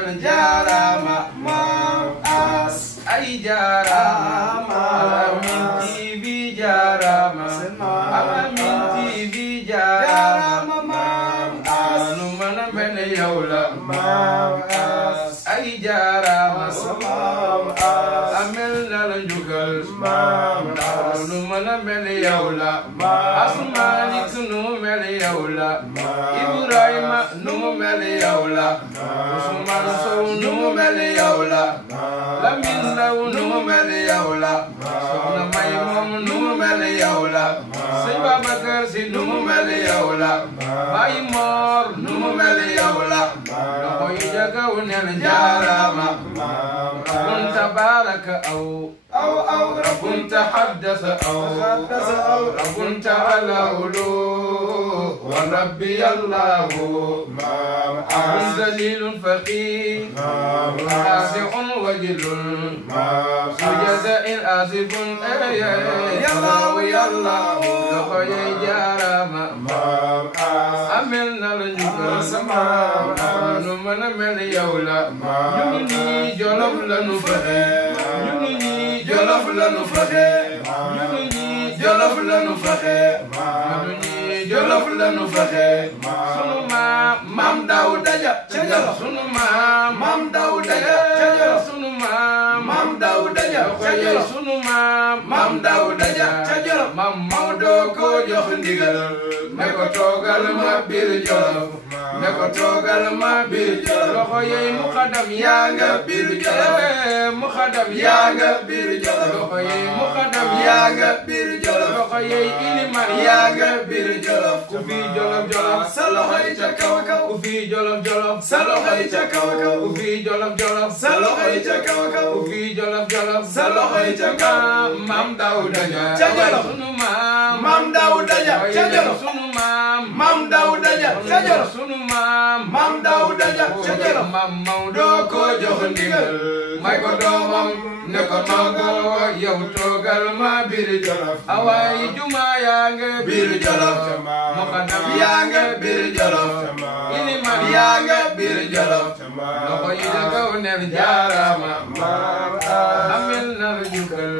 nel jaarama Maam As ay jaarama Al-Amine TV jaarama Al-Amine TV jaarama Maam As nu mën a mel ni yow la Maam As ay jaarama Maam As amel na la njukkal Maam As nu mën a mel ni yow la Asmalik nu mel ni yow la Ibrahima nu mel ni yow la Ousmane Sow nu mel ni yow la Lamine Ndaw nu mel ni yow la Soxna May moom nu mel ni yow la Sëñ Babacar Si nu mel ni yow la Baye Mor nu mel ni yow la loxo yi jagaw nel jaarama Rabbun tabaraka aw Rabbun tahaddasa aw Rabbun ta'ala ulu wa rabbi Allahu Rabbun zalilun faqih Asi'un wajilun sujada'in asifun Yallahu yallahu loxo yi jaarama amel na la njukkal nu mën a mel yow la ñun ñi Jolof la nu fexe ñun ñi Jolof la nu fexe ñun ñi Jolof la nu fexe ñun ñi Jolof la nu fexe sunu maam Daawuda Ja ca Jolof sunu maam Daawuda Ja ca Jolof sunu maam Daawuda Ja ca Jolof sunu maam Daawuda Ja ca Jolof maam Maodo ko jox ndigal ne ko toogal ma biir Jolof ne ko toogal ma biir Jolof loxo yey muqaddam yaa nga biir Jolof muqaddam yaa nga biir Jolof loxo yey muqaddam yaa nga biir Jolof loxo yey iliman yaa nga biir Jolof ku fi Jolof Jolof sa loxo yi ca kaw kaw ku fi Jolof Jolof sa loxo yi ca kaw kaw ku fi Jolof Jolof sa loxo yi ca kaw kaw ku fi Jolof Jolof sa loxo yi ca kaw maam Daawuda Ja ca Jolof sunu maam Daawuda Ja ca Jolof sunu maam Daawuda Ja ca Jolof sunu maam Daawuda Ja ca Jolof maam Maodo ko jox ndigal may ko doomam ne ko toogal yow toogal ma biir Jolof awaay juma yaa nga biir Jolof muqaddam yaa nga biir Jolof iliman yaa nga biir Jolof loxo yi jagaw nel jaarama amel na la njukkal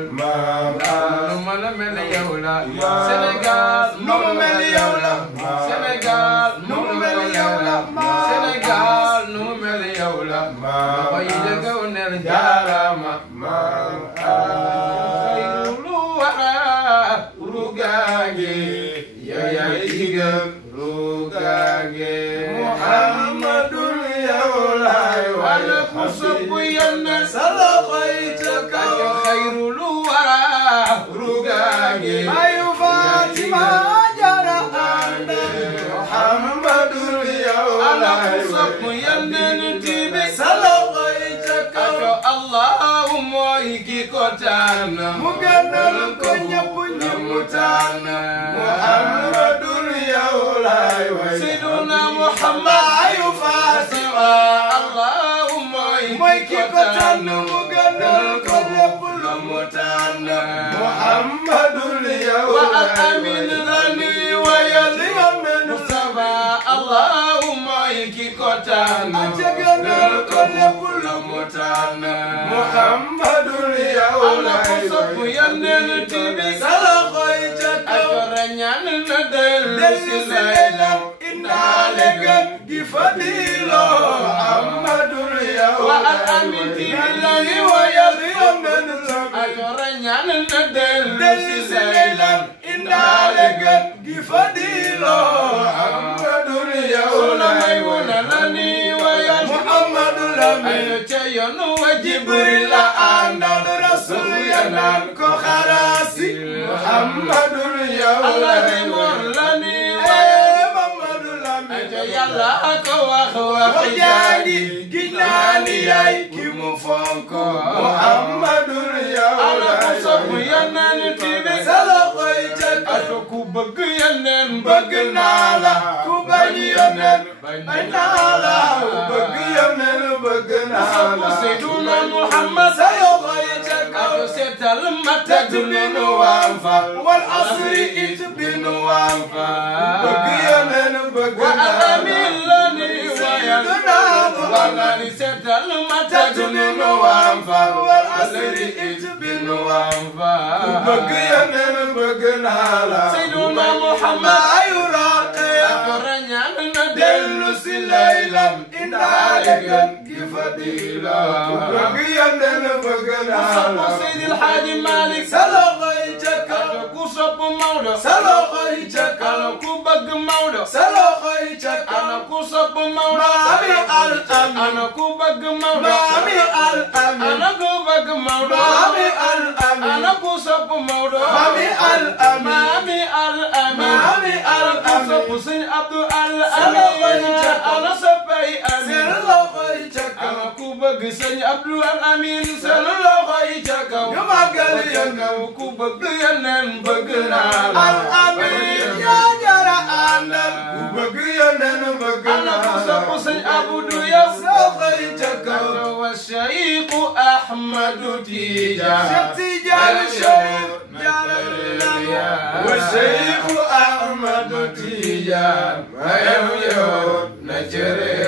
nu mën a mel yow la Sénégal nu mu mel yow la Sénégal nu mu mel yow la Sénégal nu mu mel yow la loxo yi jagaw nel jaarama xayrul wara rugaange yaay digal rugaange Muhammadul yow laay wala ku sopp Yonent sa loxo yi ca kaw xayrul wara rugaange ayu Fatima jara ande Muhammadul yow laay ku sopp Yonent bi sa loxo yi ca kaw Allahu mooy ki ko tànn mu gënal ko ñëpp ñi mu tànn Muhammadul yow laay way Seydina Muhammad ayu Fatima Allahu mooy ki ko tànn mu gënal ko ñëpp lu mu tànn Muhammadul yow laay way Amin rani wayal Mustafa Allahu mooy ki ko tànn mu gënal ko ñëpp lu mu tànn Muhammadul yow laay way sopp Yonent bi sa loxo yi ca kaw ñaan na dellusi laylam indaale gën gi fadilo Muhammadul yow Al-Amine TV lay wayal Yonent bi ñaan na dellusi laylam indaale gën gi fadilo Muhammadul yow laay wayal Muhammadul Amin ca yoonu wa Jibril àndal Rasul ya naan ko xaraasi Muhammadul yow laay Muhammadul Amin ca Yàlla ko wax jaani ginaani yaay ki mu fonko Muhammadul yow laay sopp Yonent bi sa loxo yi ca kaw ku bëgg Yonent bëgg naa la ku bañ Yonent bañ naa la ku bëgg Yonent bëgg naa la Seydina Muhammad sa loxo yi ca kaw seetal matat binu waam fa wal asri it binu waam fa bëgg Yonent bëgg naa la Amin la ni wayal wangani setal mata dununu wamfa asri it binu wamfa bëgg yenen bëgg naa la Seydina Muhammad ayuraqi akorañan na dellu si laylam indaale gën gi fadila bëgg yenen bëgg naa la Seydil Haaji Malik salo koy cakal ku sopp Mawdo salo koy cakal ku bëgg Mawdo salo koy cakal ku sopp Mawdo Mami al-Amin ana ku bëgg Mawdo Mami al-Amin ana ku bëgg Mawdo Mami al-Amin ana ku sopp Mawdo Mami al-Amin Mami al-Amin Mami al-Amin sopp Sëñ Abdou al-Amin ana soppay Amin seen loxo yi ca kaw ana ku bëgg Sëñ Abdou al-Amin seen loxo yi ca kaw ñu màggal yëngaw ku bëgg yeneen bëgg naa la al-Amin yaa jara àndal ku bëgg yeneen bëgg naa la sopp Sëñ Abdou yow loxo yi ca kaw wa Cheikh Ahmadou Tidiane Cheikh Tidiane Chérif wa Cheikh Ahmadou Tidiane mayam yow na cere